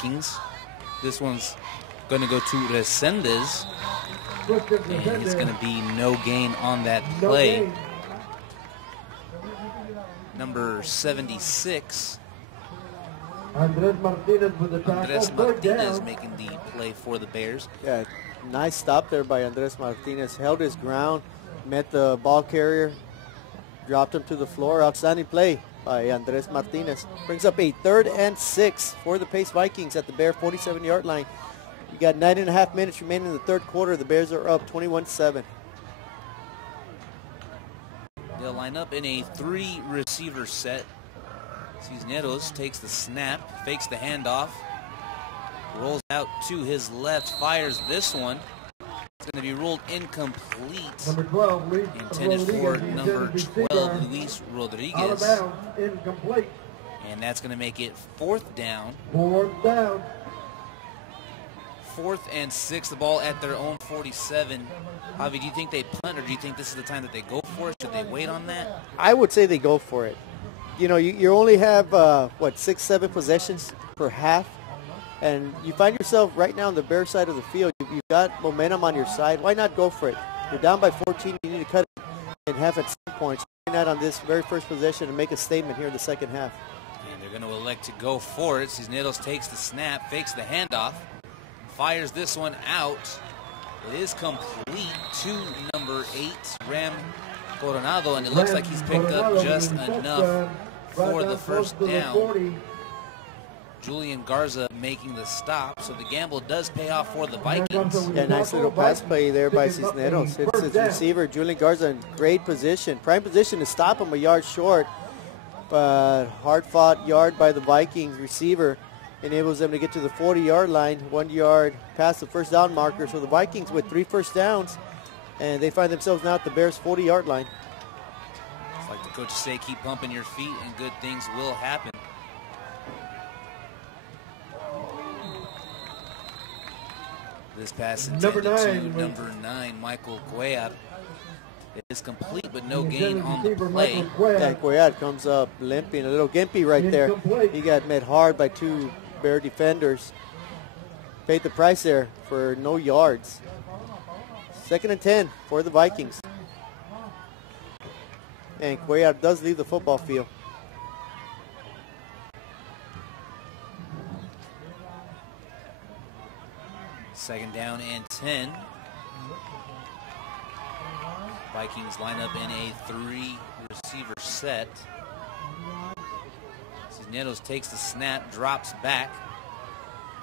Vikings. This one's going to go to Resendez, and it's going to be no gain on that play. Number 76. Andres Martinez making the play for the Bears. Yeah, nice stop there by Andres Martinez. Held his ground, met the ball carrier, dropped him to the floor. Outstanding play by Andres Martinez. Brings up a 3rd and 6 for the Pace Vikings at the Bear 47-yard line. You got 9.5 minutes remaining in the third quarter. The Bears are up 21-7. They'll line up in a 3-receiver set. Cisneros takes the snap, fakes the handoff, rolls out to his left, fires this one. It's going to be ruled incomplete. Number 12, intended for number 12, Luis Rodriguez. Incomplete. And that's going to make it 4th down. 4th down. 4th and 6, the ball at their own 47. Javi, do you think they punt, or do you think this is the time that they go for it? Should they wait on that? I would say they go for it. You know, you only have, 6, 7 possessions per half. And you find yourself right now on the Bear side of the field. You've got momentum on your side. Why not go for it? You're down by 14. You need to cut it in half at some point. So why not on this very first possession and make a statement here in the second half? And they're going to elect to go for it. Cisneros takes the snap, fakes the handoff, fires this one out. It is complete to number 8, Ram Coronado, and it looks like he's picked up just enough for the first down. Julian Garza making the stop, so the gamble does pay off for the Vikings. Yeah, nice little pass play there by Cisneros. Hits his receiver, Julian Garza, in great position. Prime position to stop him a yard short, but hard-fought yard by the Vikings receiver enables them to get to the 40-yard line, 1 yard past the first down marker. So the Vikings with 3 first downs, and they find themselves now at the Bears' 40-yard line. It's like the coaches say, keep pumping your feet and good things will happen. This pass intended to number 9, Michael Cuellar. It is complete, but no gain on the play. Yeah, Cuellar comes up limping, a little gimpy right there. He got met hard by 2 Bear defenders. Paid the price there for no yards. 2nd and 10 for the Vikings. And Cuellar does leave the football field. Second down and 10. Vikings line up in a 3-receiver set. Cisneros takes the snap, drops back,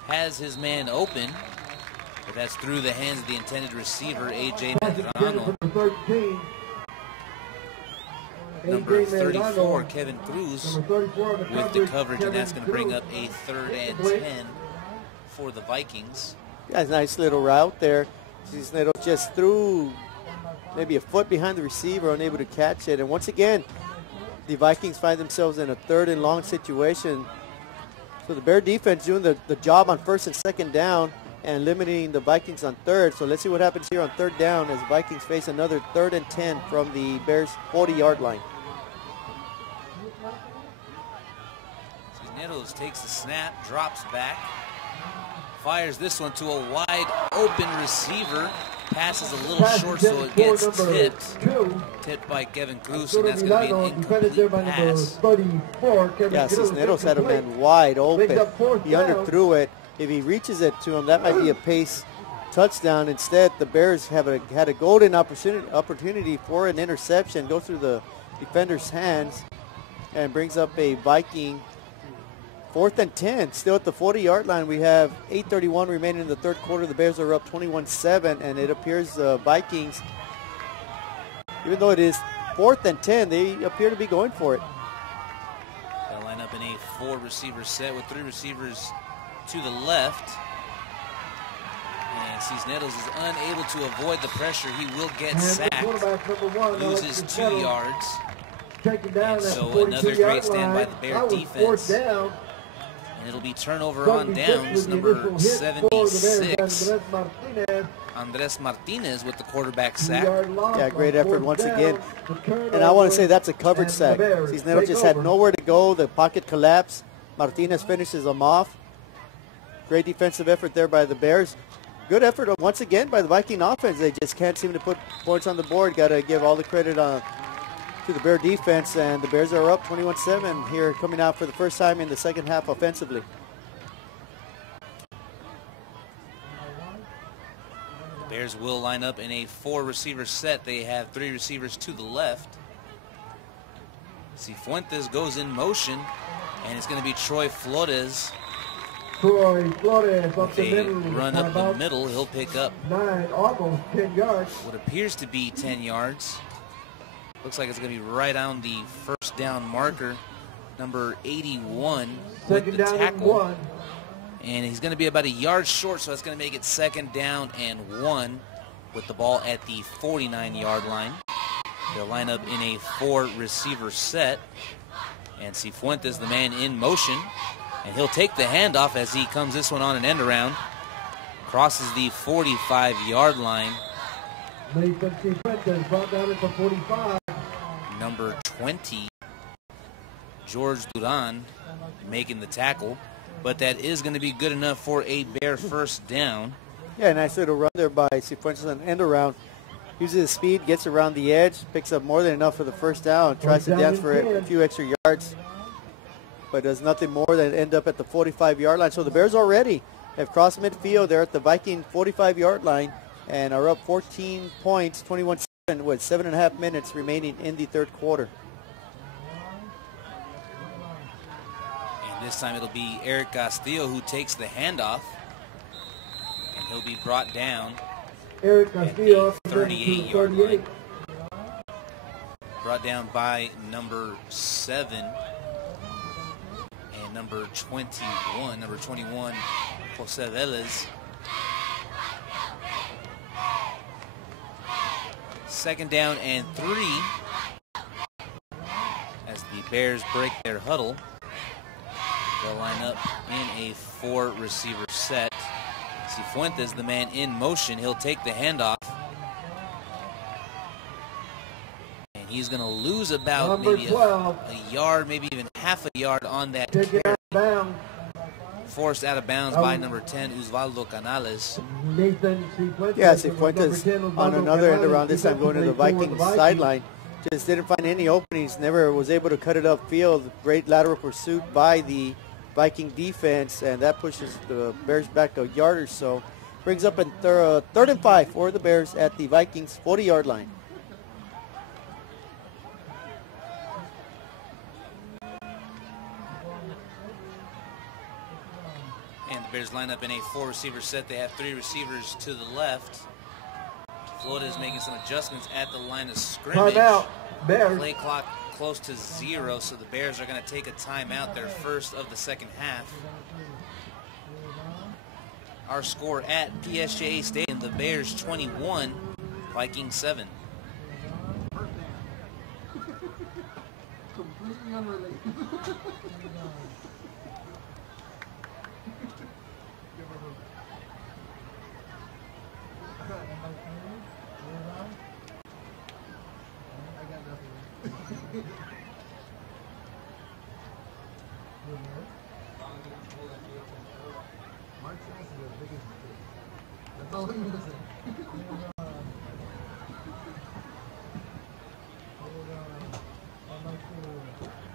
has his man open, but that's through the hands of the intended receiver, A.J. Medrano. Number 34, Kevin Cruz, with the coverage, and that's going to bring up a 3rd and 10 for the Vikings. Yeah, nice little route there. Cisneros just threw maybe a foot behind the receiver, unable to catch it. And once again, the Vikings find themselves in a 3rd and long situation. So the Bear defense doing the job on 1st and 2nd down and limiting the Vikings on 3rd. So let's see what happens here on 3rd down as the Vikings face another 3rd and 10 from the Bears' 40-yard line. Cisneros takes the snap, drops back, fires this one to a wide open receiver. Passes a little short, so it gets tipped by Kevin Cruz, and that's going to be an incomplete pass. Yeah, Cisneros had a man wide open. He underthrew it. If he reaches it to him, that might be a pace touchdown. Instead, the Bears had a golden opportunity for an interception. Goes through the defender's hands and brings up a Viking 4th and 10, still at the 40-yard line. We have 8:31 remaining in the third quarter. The Bears are up 21-7, and it appears the Vikings, even though it is 4th and 10, they appear to be going for it. They'll line up in a 4-receiver set with 3 receivers to the left. And Cisneros is unable to avoid the pressure. He will get sacked, loses 2 yards. And so another great stand by the Bear defense. And it'll be turnover on downs, number 76. Andres Martinez with the quarterback sack. Yeah, great effort once again. And I want to say that's a coverage sack. Cisneros just had nowhere to go. The pocket collapsed. Martinez finishes them off. Great defensive effort there by the Bears. Good effort once again by the Viking offense. They just can't seem to put points on the board. Got to give all the credit to the Bear defense, and the Bears are up 21-7 here, coming out for the first time in the second half offensively. The Bears will line up in a 4-receiver set. They have 3 receivers to the left. Cifuentes goes in motion, and it's going to be Troy Flores. Troy Flores up the They middle. run up the middle. He'll pick up 9, almost 10 yards. what appears to be 10 yards. Looks like it's going to be right on the first down marker. Number 81 with Second the down and tackle. 1. And he's going to be about a yard short, so that's going to make it 2nd down and 1 with the ball at the 49-yard line. They'll line up in a 4-receiver set. And Cifuentes, the man in motion. And he'll take the handoff as he comes this one on an end around. Crosses the 45-yard line. Nathan Cifuentes brought down at the 45. Number 20, George Duran, making the tackle. But that is going to be good enough for a Bear first down. Yeah, nice little run there by Cifuentes on end around. Uses his speed, gets around the edge, picks up more than enough for the first down, tries to dance for a few extra yards, but does nothing more than end up at the 45-yard line. So the Bears already have crossed midfield. They're at the Viking 45-yard line and are up 14 points, 21-7, with 7.5 minutes remaining in the third quarter. And this time it'll be Eric Castillo who takes the handoff. And he'll be brought down Eric at Castillo the 38-yard line. Brought down by number 7 and number 21. Number 21, Jose Velez. 2nd down and 3 as the Bears break their huddle. They'll line up in a 4-receiver set. Cifuentes, the man in motion, he'll take the handoff. And he's going to lose about maybe a yard, maybe even half a yard on that carry. Forced out of bounds by number 10, Osvaldo Canales. Yeah, Cifuentes on another end around, this time going to the Vikings sideline. Just didn't find any openings, never was able to cut it upfield. Great lateral pursuit by the Viking defense, and that pushes the Bears back a yard or so. Brings up in 3rd and 5 for the Bears at the Vikings 40-yard line. And the Bears line up in a 4-receiver set. They have 3 receivers to the left. Florida is making some adjustments at the line of scrimmage. Timeout, Bears. Play clock close to 0, so the Bears are going to take a timeout, their first of the second half. Our score at PSJA Stadium, the Bears 21, Vikings 7. Completely unrelated.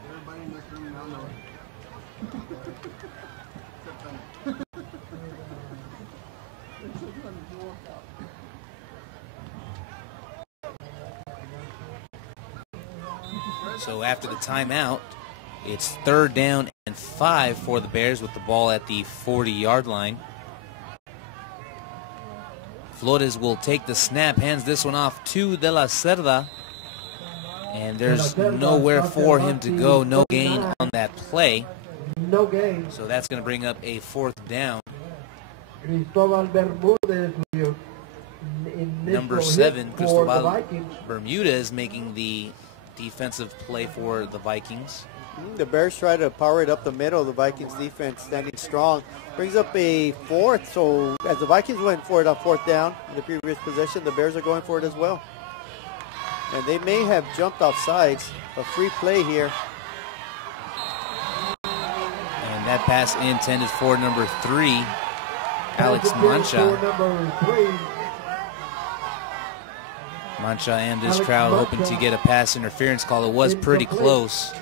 Everybody in this room now knows. So after the timeout, it's 3rd down and 5 for the Bears with the ball at the 40-yard line. Flores will take the snap, hands this one off to De La Cerda. And there's nowhere for him to go, no gain on that play. No gain. So that's going to bring up a 4th down. Number 7, Cristobal Bermudez making the defensive play for the Vikings. The Bears try to power it up the middle. The Vikings defense standing strong. Brings up a 4th. So as the Vikings went for it on 4th down in the previous possession, the Bears are going for it as well. And they may have jumped off sides. A free play here. And That pass intended for number 3, Alex Mancha. Mancha and this crowd hoping to get a pass interference call. It was pretty close.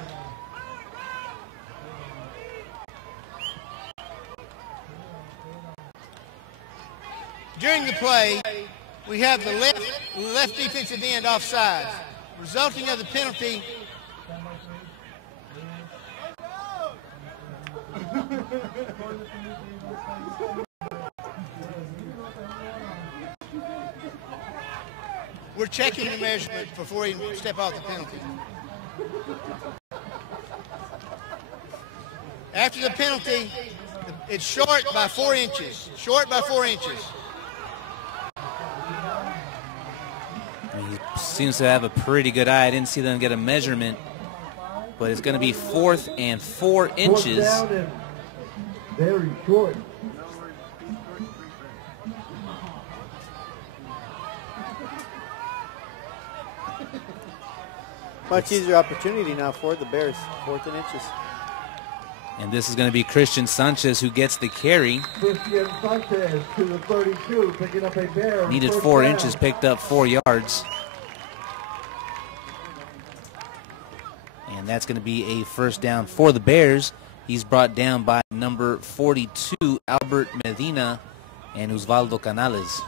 During the play, we have the left defensive end offside, resulting of the penalty. We're checking the measurement before we step off the penalty. After the penalty, it's short by 4 inches. Short by 4 inches. He seems to have a pretty good eye. I didn't see them get a measurement, but it's going to be 4th and 4 inches. Very short. Much easier opportunity now for the Bears, 4th and inches. And this is going to be Christian Sanchez who gets the carry. Christian Sanchez to the 32, picking up a Bear. Needed 4 inches, picked up 4 yards. And that's going to be a first down for the Bears. He's brought down by number 42, Albert Medina and Osvaldo Canales.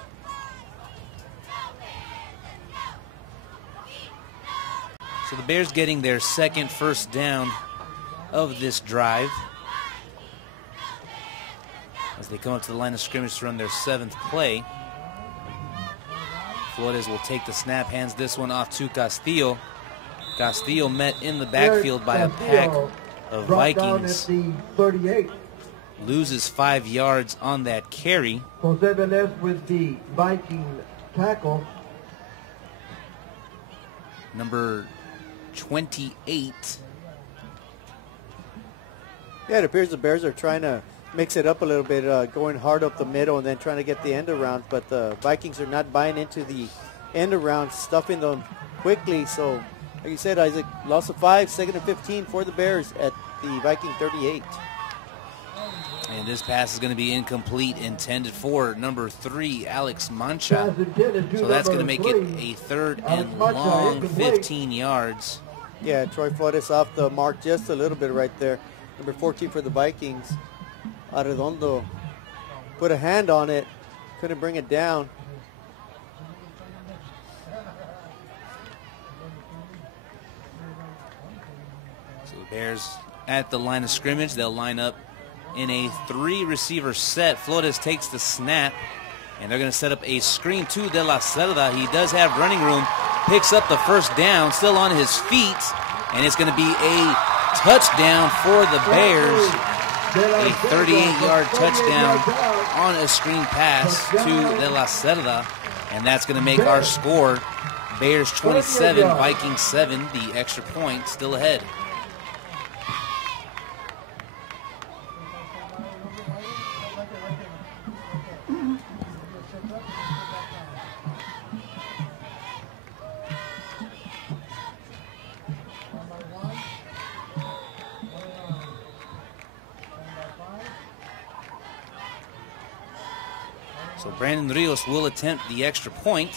So the Bears getting their second first down of this drive as they come up to the line of scrimmage to run their 7th play. Flores will take the snap, hands this one off to Castillo. Castillo met in the backfield by a pack of Vikings. 38. Loses 5 yards on that carry. Jose Velez with the Viking tackle. Number 28. Yeah, it appears the Bears are trying to mix it up a little bit, going hard up the middle and then trying to get the end around. But the Vikings are not buying into the end around, stuffing them quickly. So, like you said, Isaac, loss of 5, 2nd and 15 for the Bears at the Viking 38. And this pass is going to be incomplete, intended for number 3, Alex Mancha. So that's going to make it a 3rd and long, 15 yards. Yeah, Troy Flores off the mark just a little bit right there. Number 14 for the Vikings. Arredondo put a hand on it, couldn't bring it down. So the Bears at the line of scrimmage. They'll line up in a 3-receiver set. Flores takes the snap, and they're going to set up a screen to De La Cerda. He does have running room, picks up the first down, still on his feet, and it's going to be a touchdown for the Bears. A 38-yard touchdown on a screen pass to De La Cerda, and that's going to make our score Bears 27, Vikings 7, the extra point still ahead. So Brandon Rios will attempt the extra point.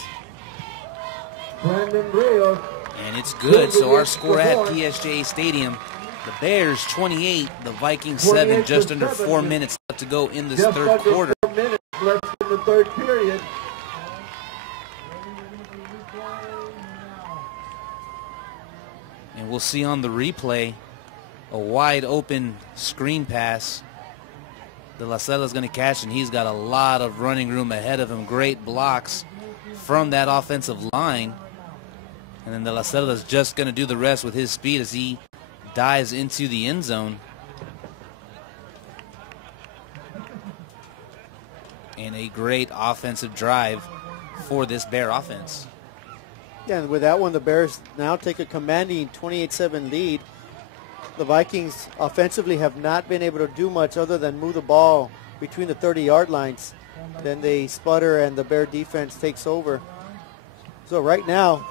Brandon Rios. And it's good. So our score at PSJA Stadium, the Bears 28, the Vikings 7, just under 4 minutes left to go in this third quarter. 4 minutes left in the third period. And we'll see on the replay a wide open screen pass. De La Cerda's going to catch, and he's got a lot of running room ahead of him. Great blocks from that offensive line. And then De La Cerda's just going to do the rest with his speed as he dives into the end zone. And a great offensive drive for this Bear offense. Yeah, and with that one, the Bears now take a commanding 28-7 lead. The Vikings offensively have not been able to do much other than move the ball between the 30-yard lines. Then they sputter and the Bear defense takes over. So right now,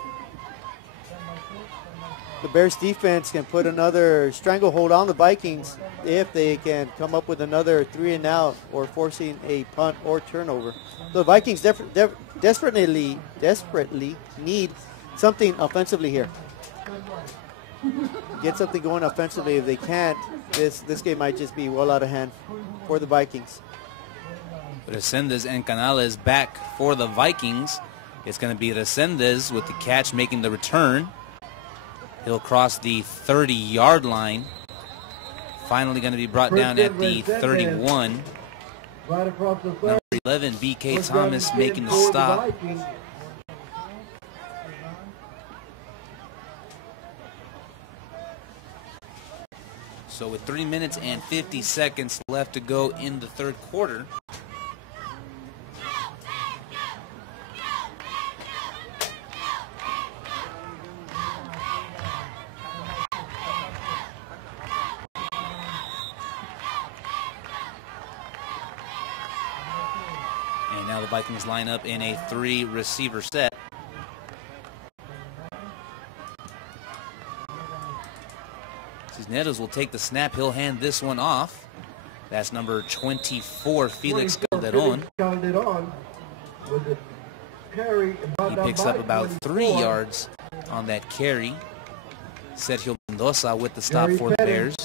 the Bears defense can put another stranglehold on the Vikings if they can come up with another 3 and out or forcing a punt or turnover. So the Vikings desperately need something offensively here. Get something going offensively. If they can't, this game might just be well out of hand for the Vikings. Resendez and Canales back for the Vikings. It's going to be Resendez with the catch, making the return. He'll cross the 30-yard line. Finally going to be brought down at the 31. Right across the Number 11, B.K. Thomas making the stop. So with 3 minutes and 50 seconds left to go in the third quarter, and now the Vikings line up in a 3-receiver set. Cisneros will take the snap. He'll hand this one off. That's number 24, Felix Calderon. He picks up about 3 yards on that carry. Sergio Mendoza with the stop for the Bears.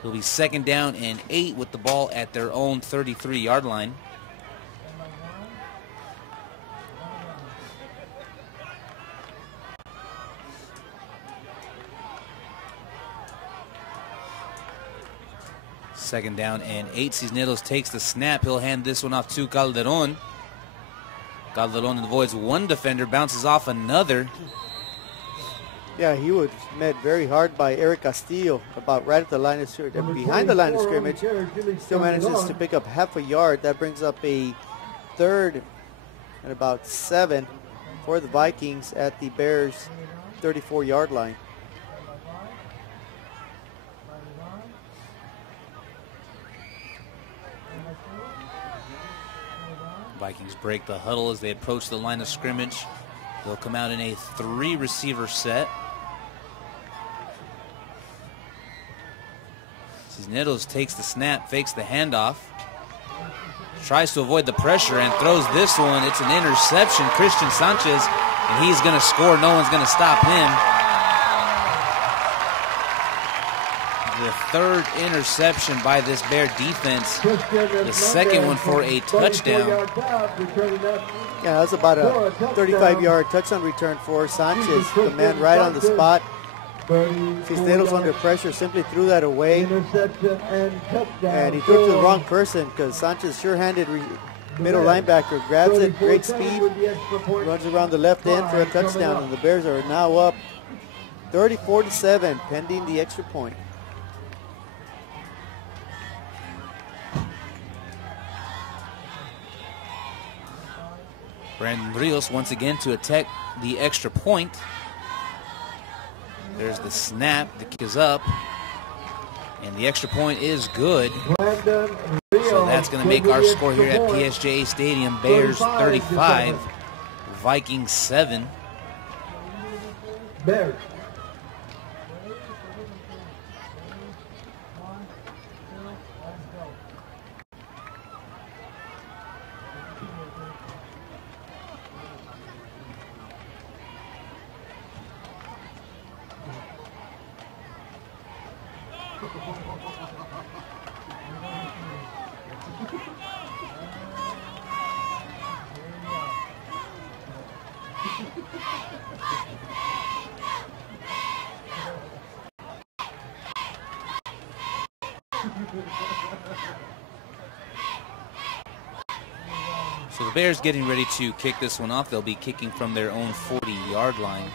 It'll be 2nd down and 8 with the ball at their own 33-yard line. Second down and 8. Cisneros takes the snap. He'll hand this one off to Calderon. Calderon avoids one defender, bounces off another. Yeah, he was met very hard by Eric Castillo, about right at the line of scrimmage, behind the line of scrimmage. Still manages to pick up half a yard. That brings up a 3rd and about 7 for the Vikings at the Bears' 34-yard line. Vikings break the huddle as they approach the line of scrimmage. They'll come out in a 3-receiver set. Cisneros takes the snap, fakes the handoff, tries to avoid the pressure and throws this one. It's an interception. Christian Sanchez, and he's going to score. No one's going to stop him. The 3rd interception by this Bear defense. The 2nd one for a touchdown. Yeah, that's about a 35-yard touchdown return for Sanchez. The man right on the spot. Cisneros under pressure simply threw that away. And he threw it to the wrong person because Sanchez, sure-handed middle linebacker, grabs it, great speed, runs around the left end for a touchdown. And the Bears are now up 34-7, pending the extra point. Brandon Rios once again to attack the extra point. There's the snap. The kick is up. And the extra point is good. So that's going to make our score here at PSJA Stadium. Bears 35, Vikings 7. Bears. So the Bears getting ready to kick this one off. They'll be kicking from their own 40-yard line.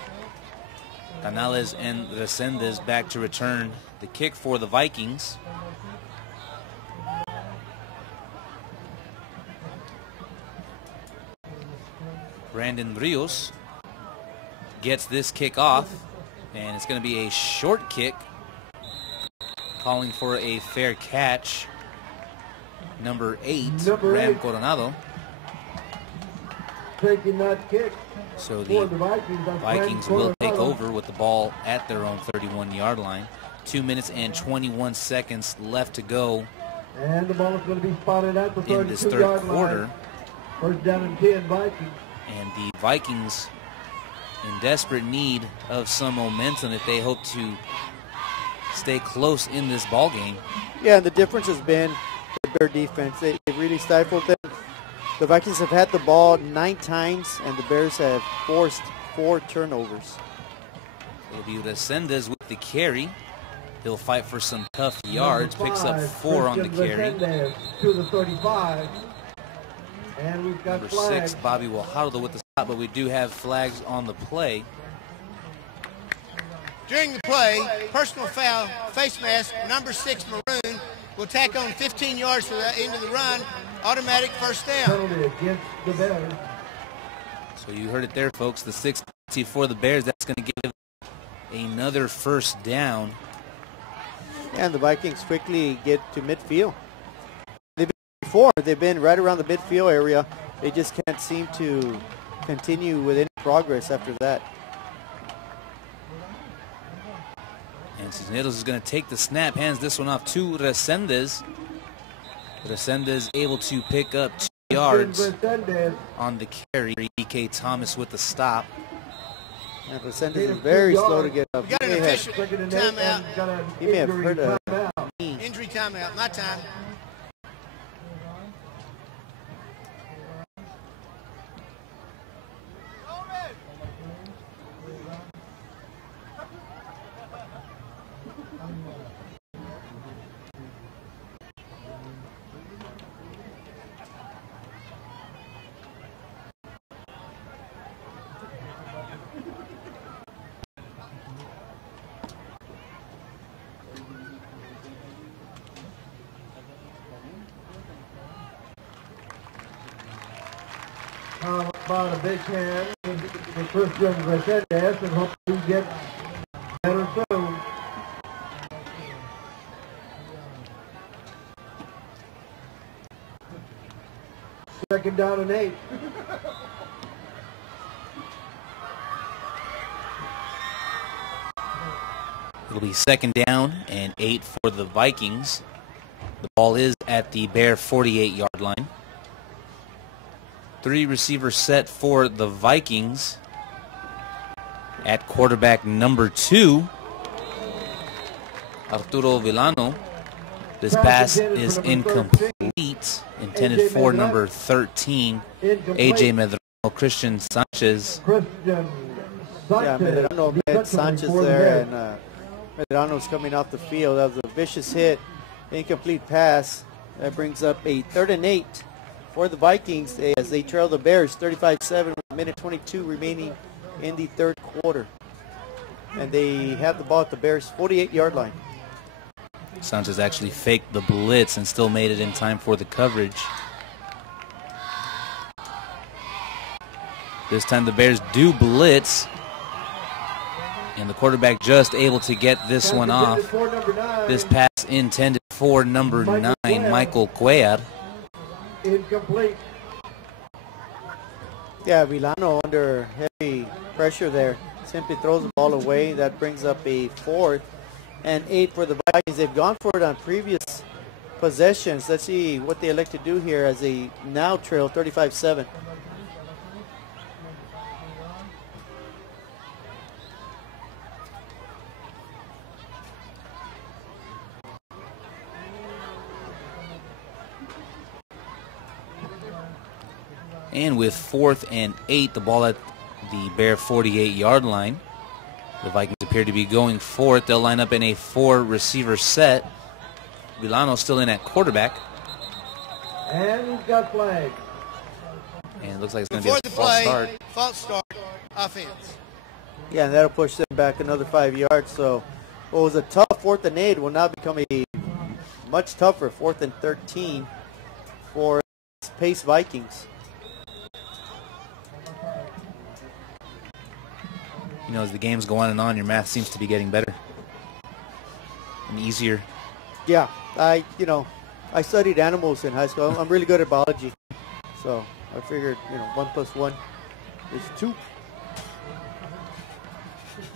Canales and Resendez back to return the kick for the Vikings. Brandon Rios gets this kick off, and it's going to be a short kick, calling for a fair catch. Number 8, Ram Coronado. Taking that kick. So the Vikings will take over with the ball at their own 31-yard line. 2 minutes and 21 seconds left to go. And the ball is going to be spotted at the 32-yard line. In this third quarter. First down and 10, Vikings. And the Vikings in desperate need of some momentum if they hope to stay close in this ball game. Yeah, and the difference has been the Bear defense. They really stifled them. The Vikings have had the ball 9 times, and the Bears have forced 4 turnovers. It'll be Resendez with the carry. He'll fight for some tough yards. Picks up 4 on the carry. To the 35. And we've got Number flags. 6, Bobby Wahardo with the stop, but we do have flags on the play. During the play, personal foul, face mask, number 6, Maroon, will tack on 15 yards for the end of the run. Automatic first down. Penalty against the Bears. So you heard it there, folks. The 6 penalty for the Bears. That's going to give another first down. And the Vikings quickly get to midfield. They've been right around the midfield area. They just can't seem to continue with any progress after that. And Cisneros is going to take the snap, hands this one off to Resendez. Resendez able to pick up 2 yards on the carry. E.K. Thomas with the stop. And Resendez is very slow to get up. We got an official timeout. He may have hurt a knee. Injury timeout, my time. How about a big hand for Christian Resendez and hope he gets better soon. Second down and 8. It'll be second down and 8 for the Vikings. The ball is at the Bear 48-yard line. 3 receivers set for the Vikings. At quarterback number 2, Arturo Villano. This pass is incomplete, intended for number 13, A.J. Medrano. Christian Sanchez. Yeah, Medrano met Sanchez there, and Medrano's coming off the field. That was a vicious hit, incomplete pass. That brings up a 3rd and 8 for the Vikings as they trail the Bears 35-7 with a minute 22 remaining in the third quarter. And they have the ball at the Bears 48-yard line. Sanchez actually faked the blitz and still made it in time for the coverage. This time the Bears do blitz. And the quarterback just able to get this one off. This pass intended for number 9, Michael Cuellar. Incomplete. Yeah, Villano under heavy pressure there. Simply throws the ball away. That brings up a 4th and 8 for the Vikings. They've gone for it on previous possessions. Let's see what they elect to do here as they now trail 35-7. And with 4th and 8, the ball at the Bear 48-yard line. The Vikings appear to be going for it. They'll line up in a 4-receiver set. Villano still in at quarterback. And he's got flag. And it looks like it's going to be a false start. Offense. Yeah, and that'll push them back another 5 yards. So what was a tough 4th and 8 will now become a much tougher 4th and 13 for Pace Vikings. You know, as the games go on, your math seems to be getting better and easier. Yeah, I studied animals in high school. I'm really good at biology. So I figured, 1 + 1 is 2.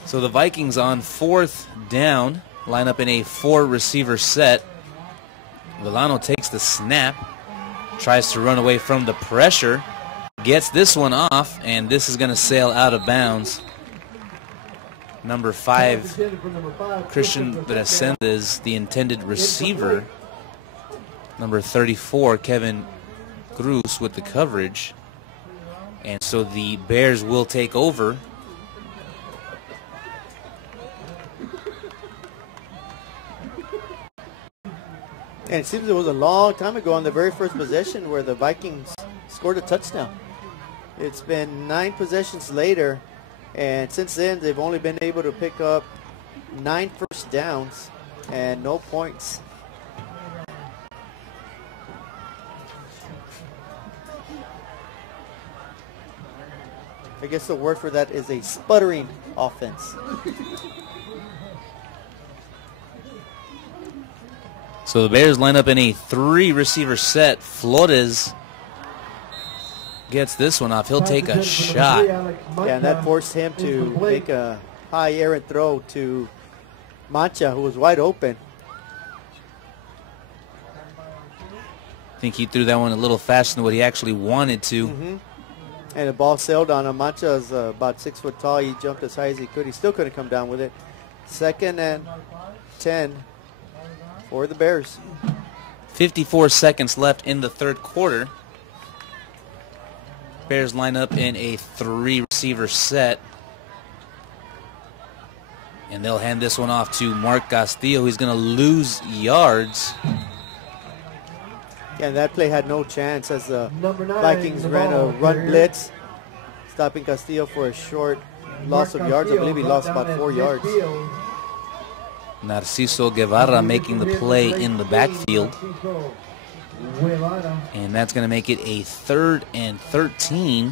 So the Vikings on 4th down line up in a 4-receiver set. Villano takes the snap, tries to run away from the pressure, gets this one off, and this is going to sail out of bounds. Number 5, Christian Resendez, the intended receiver. Number 34, Kevin Cruz with the coverage. And so the Bears will take over. And it seems it was a long time ago on the very first possession where the Vikings scored a touchdown. It's been 9 possessions later, and since then they've only been able to pick up 9 first downs and no points. I guess the word for that is a sputtering offense. So the Bears line up in a 3-receiver set. Flores gets this one off. He'll take a shot. Yeah, and that forced him to make a high errant throw to Mancha, who was wide open. I think he threw that one a little faster than what he actually wanted to. And the ball sailed on him. Mancha is about 6 foot tall. He jumped as high as he could. He still couldn't come down with it. 2nd and 10 for the Bears. 54 seconds left in the 3rd quarter. Bears line up in a 3-receiver set. And they'll hand this one off to Mark Castillo. He's going to lose yards. Yeah, and that play had no chance as the Vikings ran a run blitz, stopping Castillo for a short loss of yards. I believe he lost about 4 yards. Narciso Guevara making the play in the backfield. And that's going to make it a 3rd and 13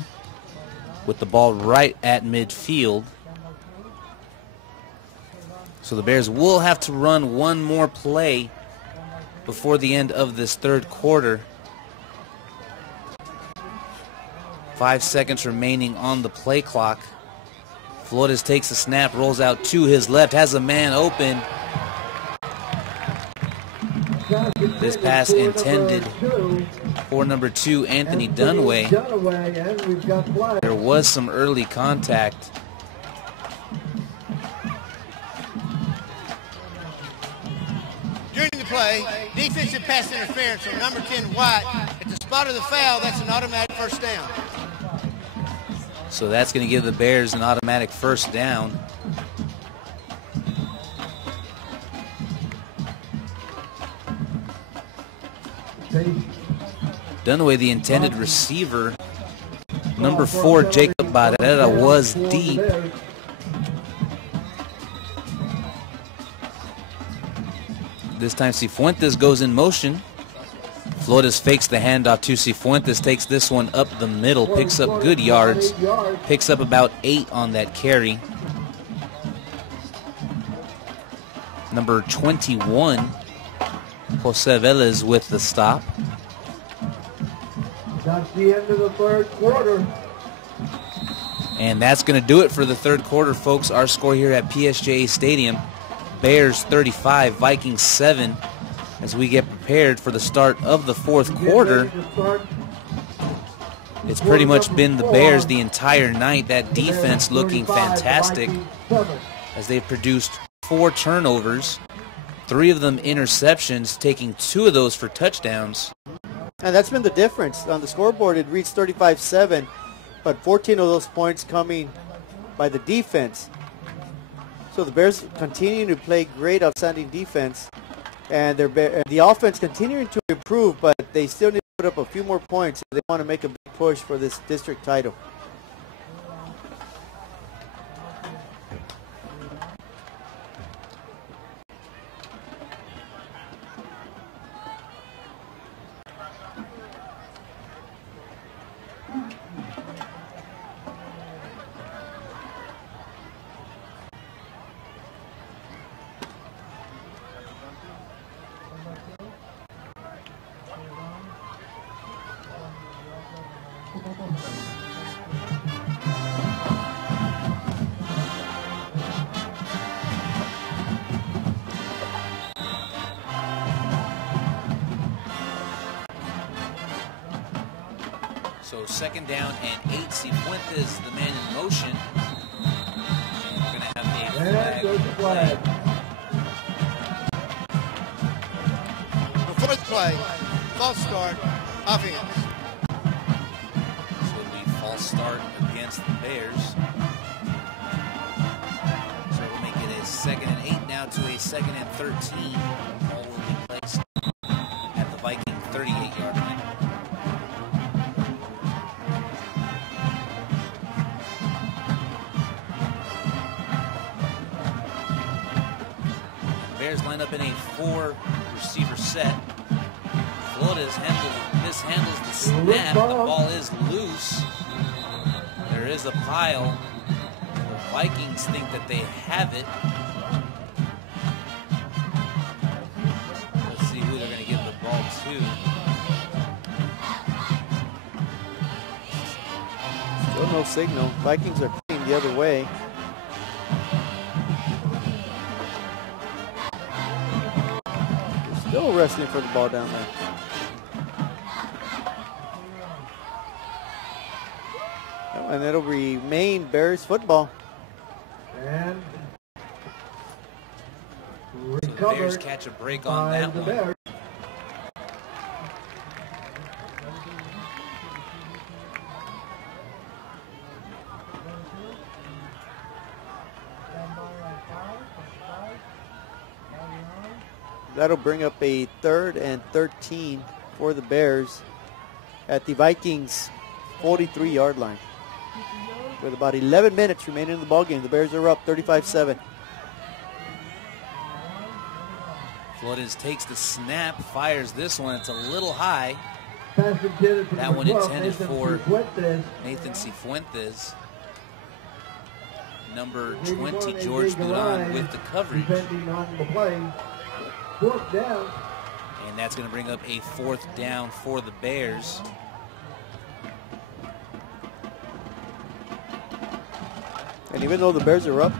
with the ball right at midfield. So the Bears will have to run one more play before the end of this 3rd quarter. 5 seconds remaining on the play clock. Flores takes the snap, rolls out to his left, has a man open. This pass intended for number 2, Anthony Dunway. There was some early contact. During the play, defensive pass interference on number 10, White. At the spot of the foul, that's an automatic first down. So that's going to give the Bears an automatic first down. Dunaway, the intended receiver. Number 4, Jacob Barrera, was deep. This time Cifuentes goes in motion. Flores fakes the handoff to Cifuentes, takes this one up the middle, picks up good yards, picks up about 8 on that carry. Number 21, Jose Velez with the stop. That's the end of the 3rd quarter. And that's going to do it for the 3rd quarter, folks. Our score here at PSJA Stadium, Bears 35, Vikings 7. As we get prepared for the start of the 4th quarter, it's pretty much been the Bears the entire night. That defense looking fantastic as they've produced 4 turnovers, 3 of them interceptions, taking 2 of those for touchdowns. And that's been the difference. On the scoreboard, it reads 35-7, but 14 of those points coming by the defense. So the Bears continue to play great, outstanding defense. And the offense continuing to improve, but they still need to put up a few more points if they want to make a big push for this district title. So 2nd down and 8. Cifuentes, the man in motion. And we're going to have a flag. Before the play, false start, offense. So it'll be false start against the Bears. So we'll make it a 2nd and 8 now to a 2nd and 13. Ball will be placed at the Viking 38-yard line. Bears line up in a 4-receiver set. Flores mishandles the snap. The ball is loose. There is a pile. The Vikings think that they have it. Let's see who they're going to give the ball to. Still no signal. Vikings are playing the other way. Still wrestling for the ball down there. And it'll remain Bears football. And so the Bears catch a break on that one. Bears. That'll bring up a 3rd and 13 for the Bears at the Vikings 43-yard line. With about 11 minutes remaining in the ballgame, the Bears are up 35-7. Flores takes the snap, fires this one. It's a little high. That one intended for Nathan Cifuentes. Number 20, George Duran, with the coverage. And that's going to bring up a 4th down for the Bears. And even though the Bears are up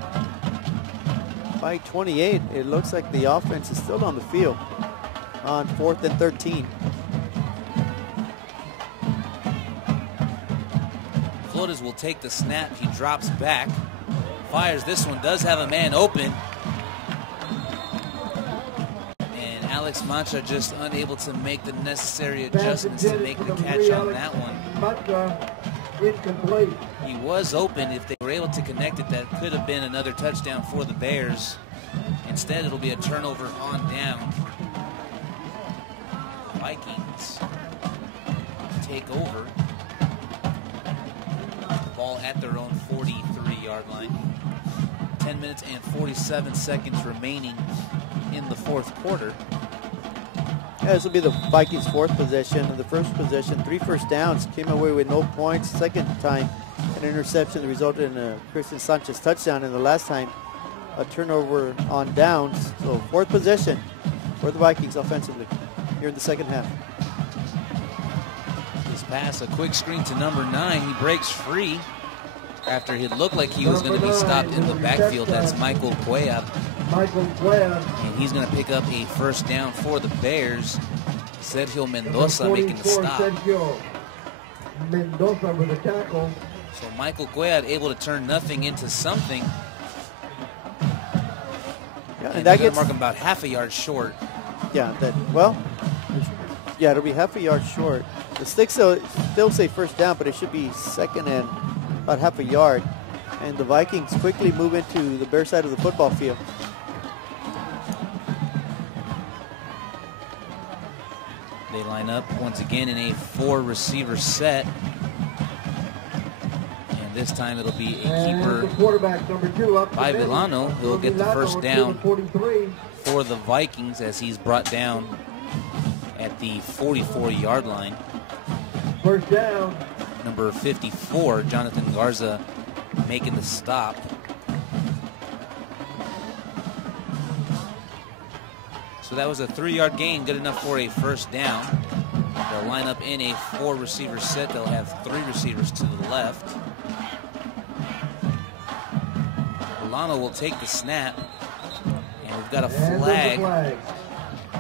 by 28, it looks like the offense is still on the field on 4th and 13. Flores will take the snap. He drops back, fires this one, does have a man open. Alex Mancha just unable to make the necessary adjustments to make the catch on that one. He was open. If they were able to connect it, that could have been another touchdown for the Bears. Instead, it'll be a turnover on down. The Vikings take over. The ball at their own 43-yard line. 10 minutes and 47 seconds remaining in the 4th quarter. Yeah, this will be the Vikings' 4th possession. In the first possession, 3 first downs, came away with no points. Second time, an interception that resulted in a Christian Sanchez touchdown. And the last time, a turnover on downs. So 4th possession for the Vikings offensively here in the second half. This pass, a quick screen to number 9. He breaks free after it looked like he was going to be stopped in the backfield. That's Michael Cuellar. And he's going to pick up a 1st down for the Bears. Sergio Mendoza making the stop. Mendoza with a tackle. So Michael Cuellar able to turn nothing into something. Yeah, and that gets mark him about half a yard short. Yeah, it'll be half a yard short. The sticks still say 1st down, but it should be 2nd and about half a yard. And the Vikings quickly move into the Bear side of the football field. They line up once again in a 4-receiver set. And this time it'll be a keeper by Villano. He'll get the 1st down for the Vikings as he's brought down at the 44-yard line. 1st down. Number 54, Jonathan Garza, making the stop. So that was a 3-yard gain, good enough for a 1st down. They'll line up in a 4-receiver set. They'll have 3 receivers to the left. Milano will take the snap, and we've got a flag.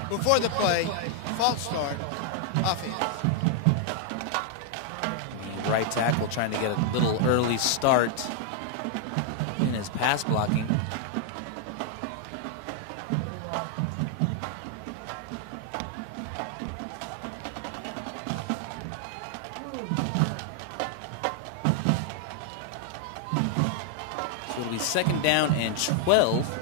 Before the play, false start, offense. right tackle trying to get a little early start in his pass blocking. So it'll be 2nd down and 12.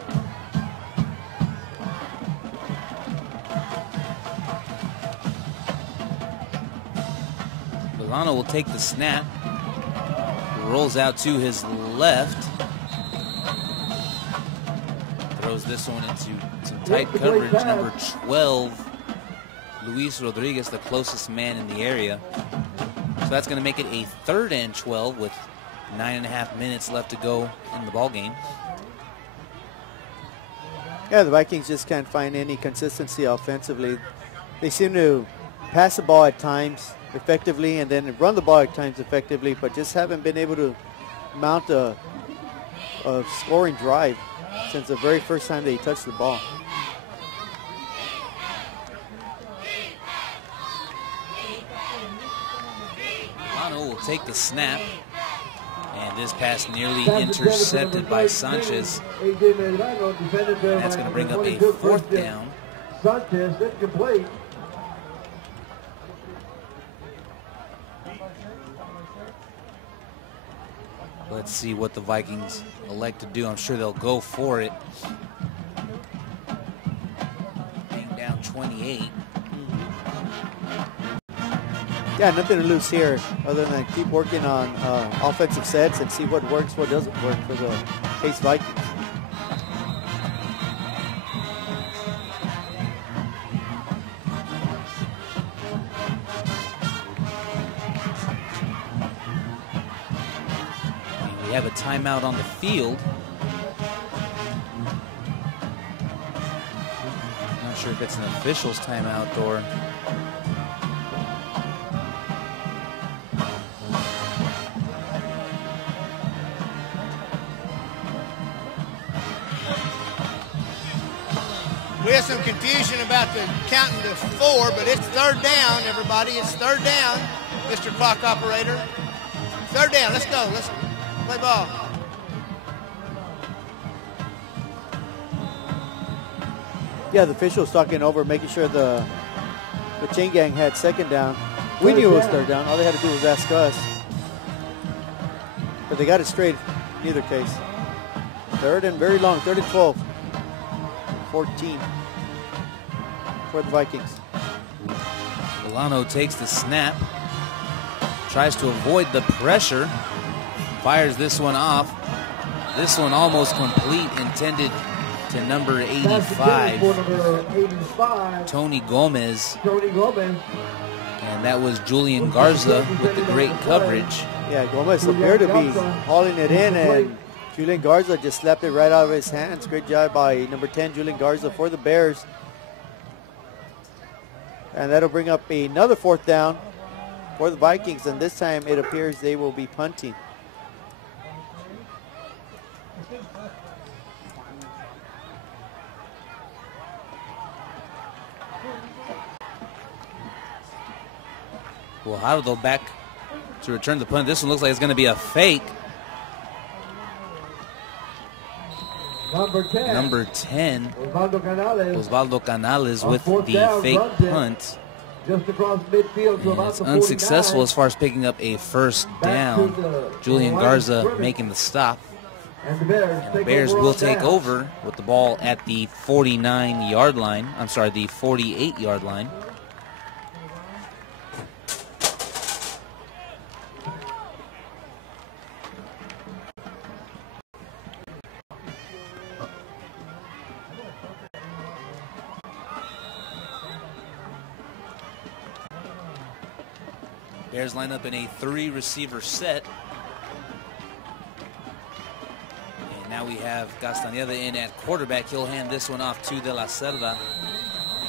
Milano will take the snap. Rolls out to his left. Throws this one into some tight coverage. Number 12, Luis Rodriguez, the closest man in the area. So that's going to make it a 3rd and 12 with 9.5 minutes left to go in the ball game. Yeah, the Vikings just can't find any consistency offensively. They seem to pass the ball at times effectively and then run the ball at times effectively, but just haven't been able to mount a scoring drive since the very first time they touched the ball. Milano will take the snap, and this pass nearly intercepted by Sanchez. And that's going to bring up a 4th down. Sanchez incomplete. Let's see what the Vikings elect to do. I'm sure they'll go for it. Being down 28. Yeah, nothing to lose here other than keep working on offensive sets and see what works, what doesn't work for the Case Vikings. We have a timeout on the field. Not sure if it's an official's timeout or... We have some confusion about the counting to 4, but it's 3rd down, everybody. It's 3rd down, Mr. Clock Operator. 3rd down, let's go. Let's play ball. Yeah, the officials talking over, making sure the chain gang had 2nd down. We knew it was 3rd down. All they had to do was ask us. But they got it straight in either case. 3rd and very long, 3rd and 12. 14 for the Vikings. Milano takes the snap, tries to avoid the pressure, fires this one off. This one almost complete, intended to number 85, Tony Gomez. And that was Julian Garza with the great coverage. Yeah, Gomez appeared to be hauling it in, and Julian Garza just slapped it right out of his hands. Great job by number 10, Julian Garza, for the Bears. And that'll bring up another 4th down for the Vikings, and this time it appears they will be punting. Guajardo back to return the punt. This one looks like it's going to be a fake. Number 10, Osvaldo Canales with the fake punt. Just across midfield. It's unsuccessful as far as picking up a 1st down. Julian Garza making the stop. And the Bears will take over with the ball at the 49-yard line. I'm sorry, the 48-yard line. Bears line up in a 3-receiver set. And now we have Castañeda in at quarterback. He'll hand this one off to De La Cerda.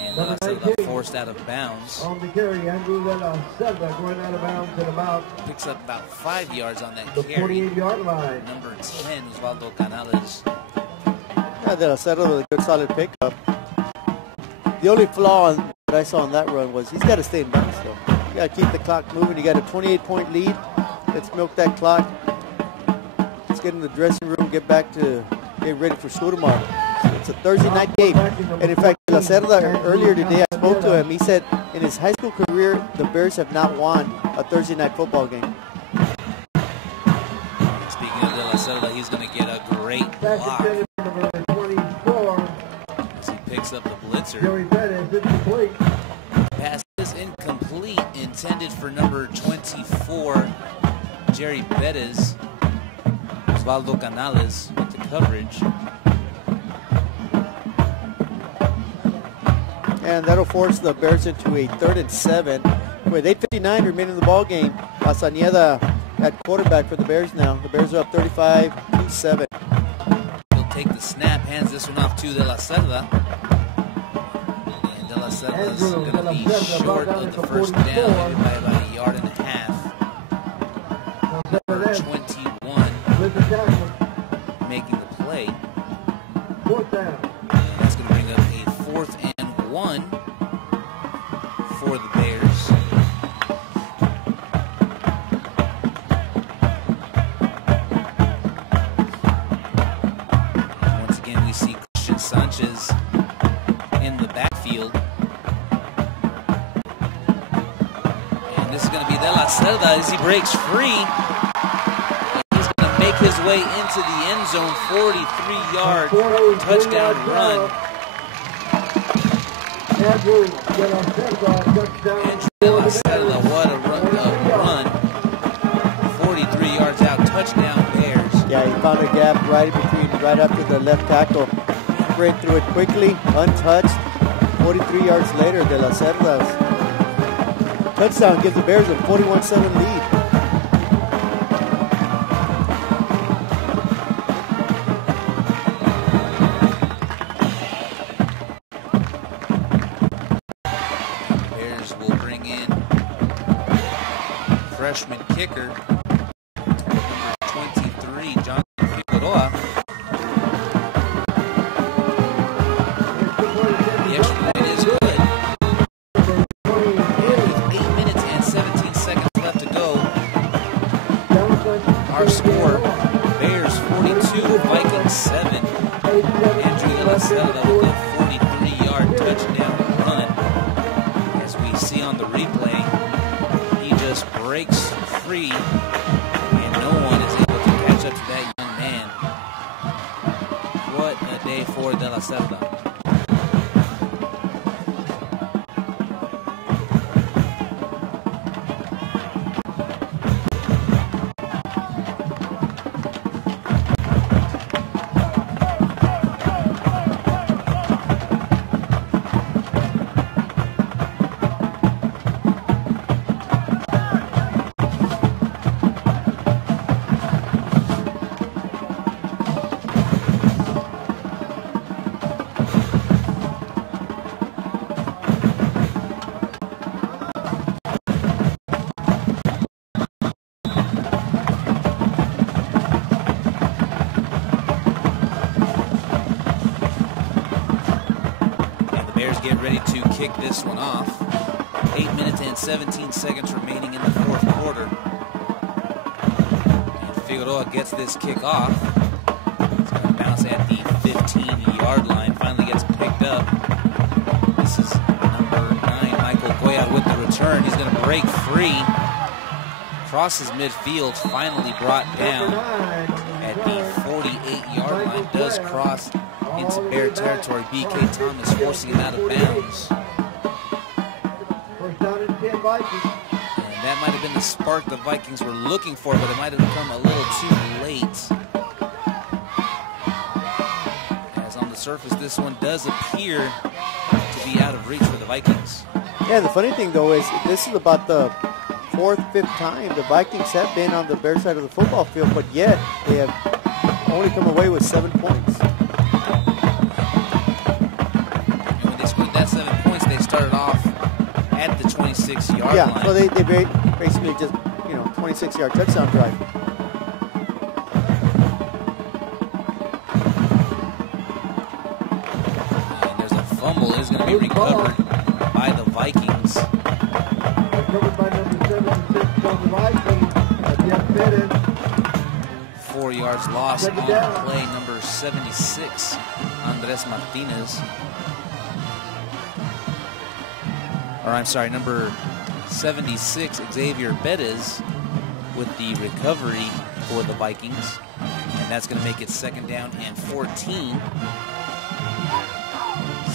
And De La Cerda forced out of bounds. On the carry, Andrew De La Cerda going out of bounds at about... Picks up about 5 yards on that the carry. 48-yard line. Number 10, Osvaldo Canales. Yeah, De La Cerda with a good solid pickup. The only flaw that I saw on that run was he's got to stay in bounds, though. You got to keep the clock moving. You got a 28-point lead. Let's milk that clock. Let's get in the dressing room, get ready for school tomorrow. It's a Thursday night game. And in fact, La Cerda, earlier today, I spoke to him. He said in his high school career, the Bears have not won a Thursday night football game. Speaking of De La Cerda, he's going to get a great block as he picks up the blitzer. Pass is incomplete, intended for number 24, Jerry Bettis. Osvaldo Canales with the coverage. And that'll force the Bears into a 3rd and 7 with 8:59 remaining in the ball game. Castañeda at quarterback for the Bears now. The Bears are up 35-7. He'll take the snap, hands this one off to De La Cerda. And De La Cerda is going to be short of the first down, maybe by about a yard and a half. Number 21 making the play. And that's going to bring up a 4th and 1 for the Bears. Once again, we see Christian Sanchez in the backfield. And this is going to be De La Cerda as he breaks free. Make his way into the end zone, 43-yard touchdown run. Andrew De La Cerda, what a run. 43 yards out, touchdown Bears. Yeah, he found a gap right after the left tackle. Sprint through it quickly, untouched. 43 yards later, De La Cerda's touchdown gives the Bears a 41-7 lead. Freshman kicker, number 23, Jonathan Figueroa. The extra point is good. With 8 minutes and 17 seconds left to go. Our score, Bears 42, Vikings 7. Andrew De La Cerda with a 43-yard touchdown run. As we see on the replay, just breaks free, and no one is able to catch up to that young man. What a day for De La Cerda. Get ready to kick this one off. 8 minutes and 17 seconds remaining in the 4th quarter. And Figueroa gets this kick off. It's going to bounce at the 15-yard line. Finally gets picked up. This is number 9, Michael Goya with the return. He's going to break free. Crosses midfield. Finally brought down at the 48-yard line. Does cross into Bear territory. B.K. Thomas forcing him out of bounds. First down and 10 Vikings. And that might have been the spark the Vikings were looking for, but it might have come a little too late. As on the surface, this one does appear to be out of reach for the Vikings. Yeah, the funny thing, though, is this is about the 4th, 5th time the Vikings have been on the Bear side of the football field, but yet they have only come away with 7 points. Started off at the 26-yard line. Yeah, so they basically just, 26-yard touchdown drive. And there's a fumble. It's going to be recovered by the Vikings. Recovered by number 76 on the Vikings. Yes, 4 yards lost on the play. Number 76, Andres Martinez. Or I'm sorry, number 76, Xavier Bettis, with the recovery for the Vikings. And that's going to make it 2nd down and 14.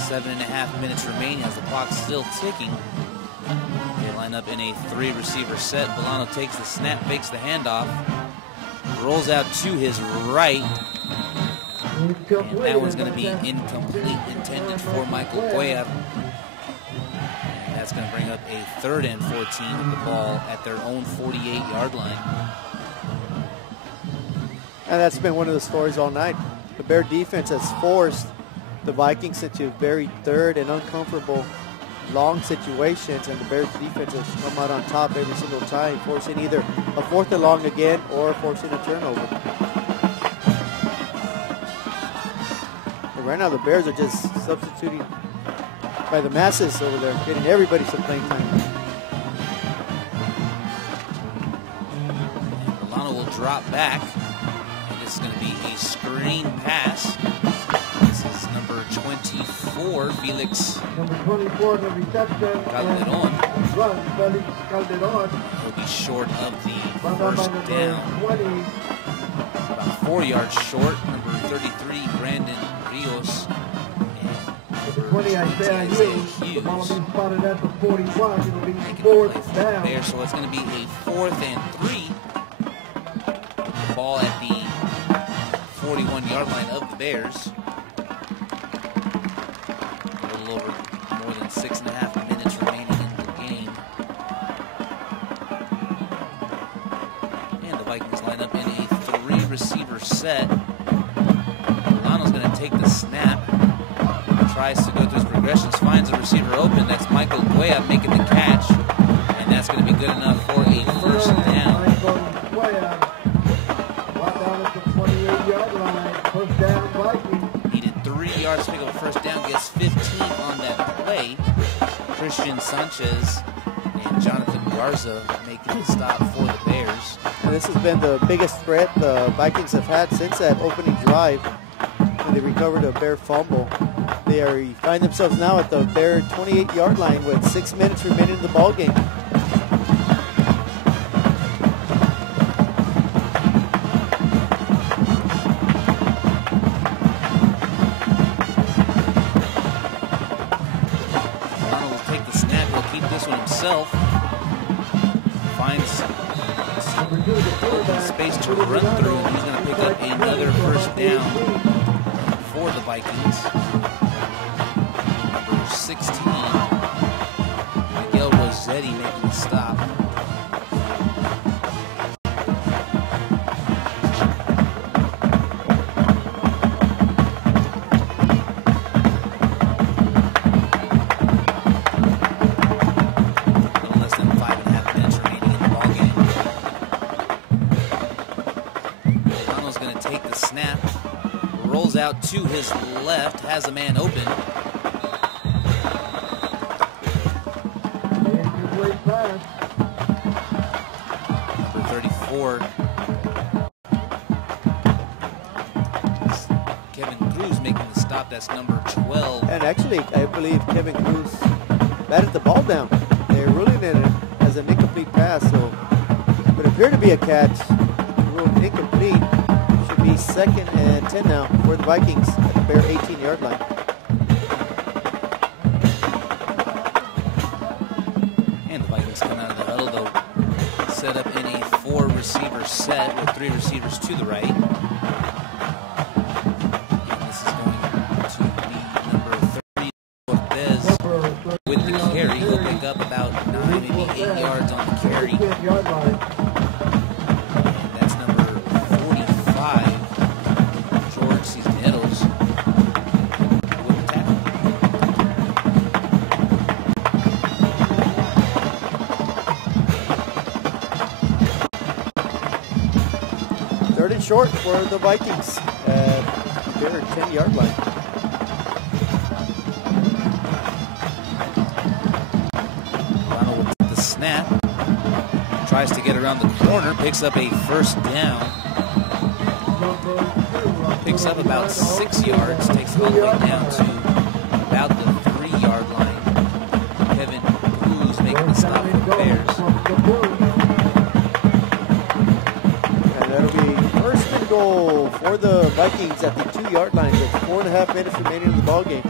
7.5 minutes remaining as the clock's still ticking. They line up in a 3-receiver set. Bolano takes the snap, fakes the handoff, rolls out to his right. And that one's going to be incomplete, intended for Michael Cuellar. And that's going to bring up a 3rd and 14 with the ball at their own 48-yard line. And that's been one of the stories all night. The Bear defense has forced the Vikings into very 3rd and uncomfortable long situations, and the Bears defense has come out on top every single time, forcing either a 4th and long again or forcing a turnover. And right now the Bears are just substituting by the masses over there, getting everybody some playing time. Bolano will drop back, and this is going to be a screen pass. This is number 24, Felix. Number 24, the reception. Calderon. Run, Felix Calderon. He'll be short of the 1st down. 20. About 4 yards short. Number 33, Brandon Rios. Number 20, Isaiah Hughes. The ball will be spotted at the 41. It'll be 4th down. There, so it's going to be a 4th and 3. The ball at the 41-yard line of the Bears. A little over more than 6.5 minutes remaining in the game. And the Vikings line up in a 3-receiver set. Bolano's going to take the snap. Tries to go through his progressions, finds a receiver open. That's Michael Cuellar making the catch. And that's going to be good enough for a 1st down. Michael Cuellar. Brought down at the 28-yard line. 1st down, Vikings. Needed 3 yards to pick up a 1st down, gets 15 on that play. Christian Sanchez and Jonathan Garza making the stop for the Bears. And this has been the biggest threat the Vikings have had since that opening drive when they recovered a Bear fumble. They find themselves now at the Bear 28-yard line with 6 minutes remaining in the ball game. Finds space to run through, and he's going to pick up another 1st down for the Vikings. Number 16, Miguel Rossetti making the stop. Out to his left, has a man open. Number 34. Kevin Cruz making the stop. That's number 12. And actually, I believe Kevin Cruz batted the ball down. They're ruling it as an incomplete pass, so it would appear to be a catch. Ruled incomplete. Be 2nd and 10 now for the Vikings at the Bear 18-yard line. And the Vikings come out of the huddle. They'll set up in a 4-receiver set with 3 receivers to the right. And this is going to be number 30, Cortez, with the carry. He'll pick up about 9, maybe 8 yards on the carry. Short for the Vikings at their 10-yard line. Ronald will get the snap. tries to get around the corner, picks up a first down. Picks up about 6 yards, takes it all the way down to about the 3-yard line. Kevin Cruz making the stop for the Bears. And that'll be first and goal for the Vikings at the 2-yard line with 4.5 minutes remaining in the ballgame.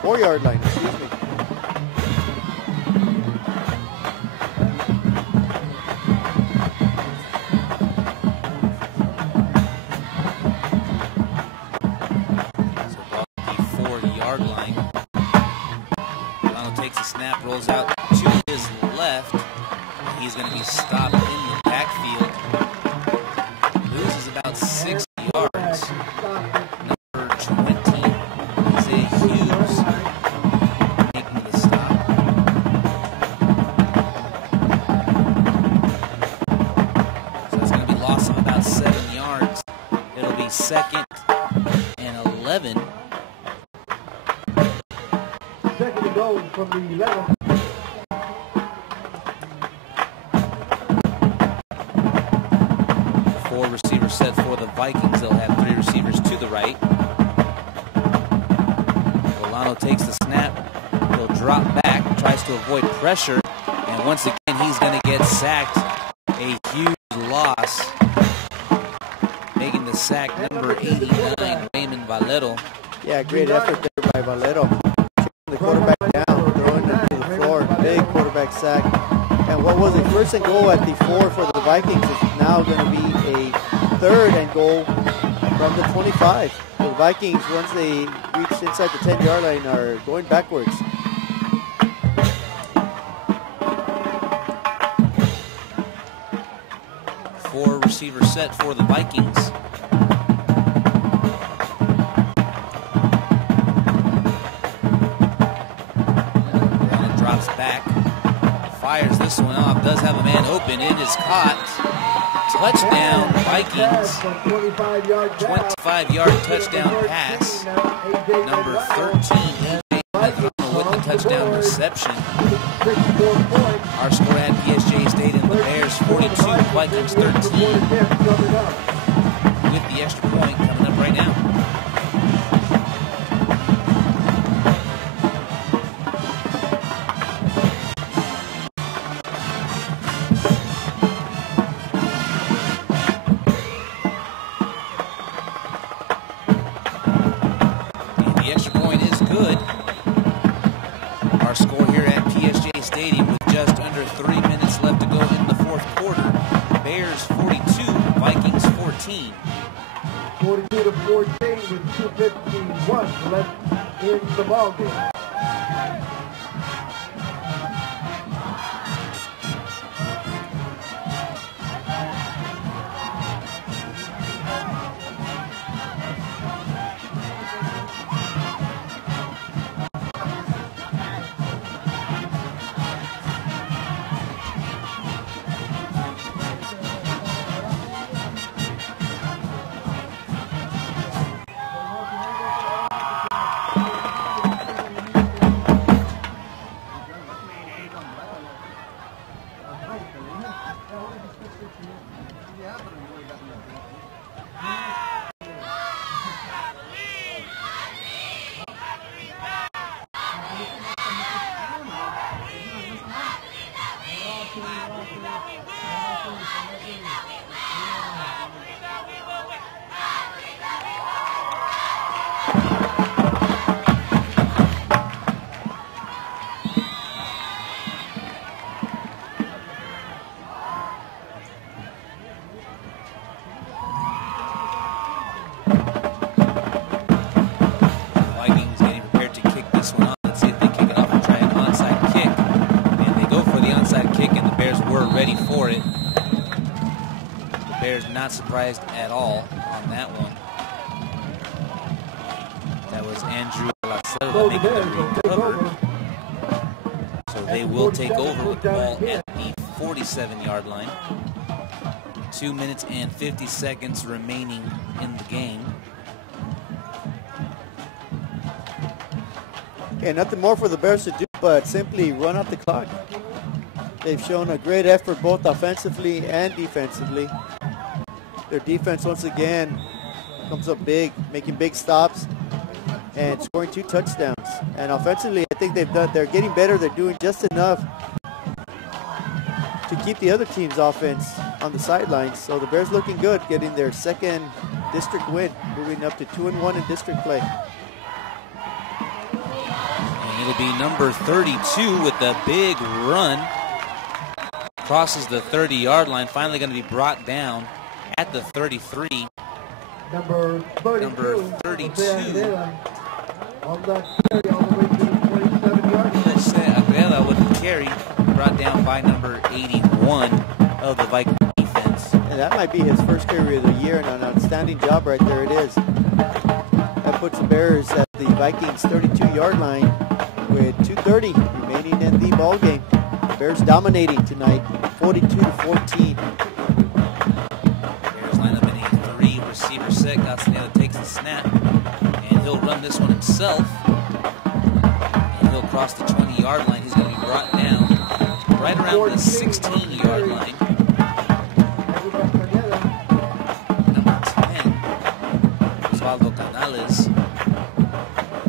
4-yard line, excuse me. Rolls out to his left. He's going to be stopped in the backfield. Loses about 6 yards. Number 20 is a Hughes making the stop. So that's going to be loss of about 7 yards. It'll be 2nd and 11. Second and goal from the 11. Receiver set for the Vikings. They'll have 3 receivers to the right. Bolano takes the snap. He'll drop back, tries to avoid pressure, and once again he's going to get sacked. A huge loss. Making the sack number 89, Raymond Valero. Yeah, great effort there by Valero. Taking the quarterback down, throwing him to the floor. Big quarterback sack. And what was a first and goal at the 4 for the Vikings is now going to be a 3rd and goal from the 25. The Vikings, once they reach inside the 10-yard line, are going backwards. Four receiver set for the Vikings. And it drops back. Fires this one off, does have a man open, it is caught. Touchdown Vikings, 25-yard touchdown pass. Number 13, with the touchdown reception. Our score at PSJA Stadium, the Bears 42, Vikings 13. With the extra point coming up right now. Left in the ballgame. Not surprised at all on that one. That was Andrew Lacero making the recover. So they will take over with the ball at the 47-yard line. 2 minutes and 50 seconds remaining in the game. Okay, nothing more for the Bears to do but simply run out the clock. They've shown a great effort both offensively and defensively. Their defense once again comes up big, making big stops and scoring 2 touchdowns. And offensively, I think they're getting better. They're doing just enough to keep the other team's offense on the sidelines. So the Bears looking good, getting their 2nd district win, moving up to 2-1 in district play. And it'll be number 32 with the big run. Crosses the 30-yard line, finally going to be brought down at the 33. Number 32. On that carry all the way to the 27-yard line. Aguilera with the carry, brought down by number 81 of the Viking defense. And that might be his first carry of the year, and an outstanding job right there it is. That puts the Bears at the Vikings 32-yard line with 2:30 remaining in the ball game. The Bears dominating tonight, 42-14. Bears line up in a 3-receiver set. Castaneda takes the snap, and he'll run this one himself. And he'll cross the 20-yard line. He's going to be brought down right around the 16-yard line. Number 10, Osvaldo Canales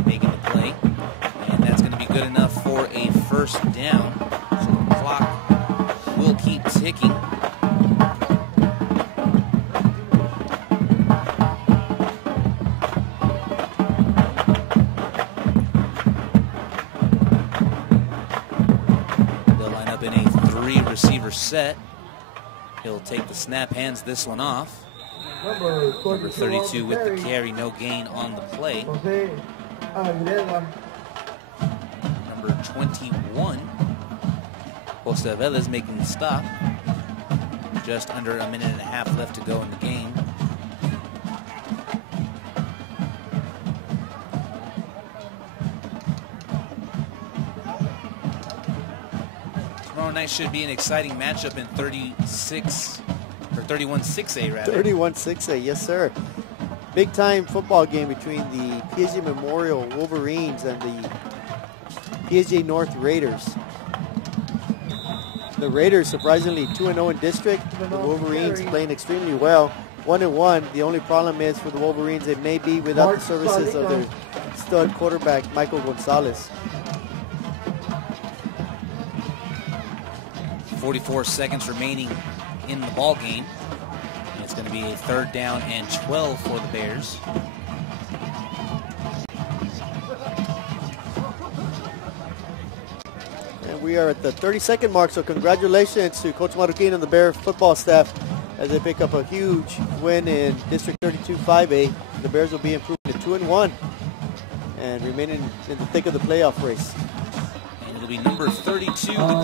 making the play. And that's going to be good enough for a first down. So the clock will keep ticking. Receiver set. He'll take the snap, hands this one off. Number 32 with the carry, no gain on the play. Number 21, Jose Velez making the stop. Just under a minute and a half left to go in the game. Tomorrow night should be an exciting matchup in 31-6A rather. 31-6A, yes sir. Big time football game between the PSJA Memorial Wolverines and the PSJA North Raiders. The Raiders surprisingly 2-0 in district. The Wolverines playing extremely well. 1-1. The only problem is for the Wolverines, it may be without the services of their stud quarterback, Michael Gonzalez. 44 seconds remaining in the ball game. And it's going to be a 3rd down and 12 for the Bears. And we are at the 30-second mark, so congratulations to Coach Marroquin and the Bear football staff as they pick up a huge win in District 32-5A. The Bears will be improving to 2-1 and remaining in the thick of the playoff race. It'll be number 32 with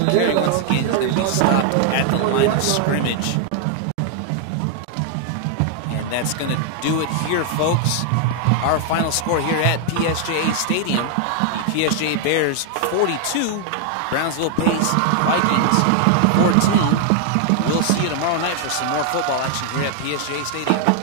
the carry once again. He's going to be stopped at the line of scrimmage. And that's going to do it here, folks. Our final score here at PSJA Stadium. The PSJA Bears 42, Brownsville Pace Vikings 14. We'll see you tomorrow night for some more football action here at PSJA Stadium.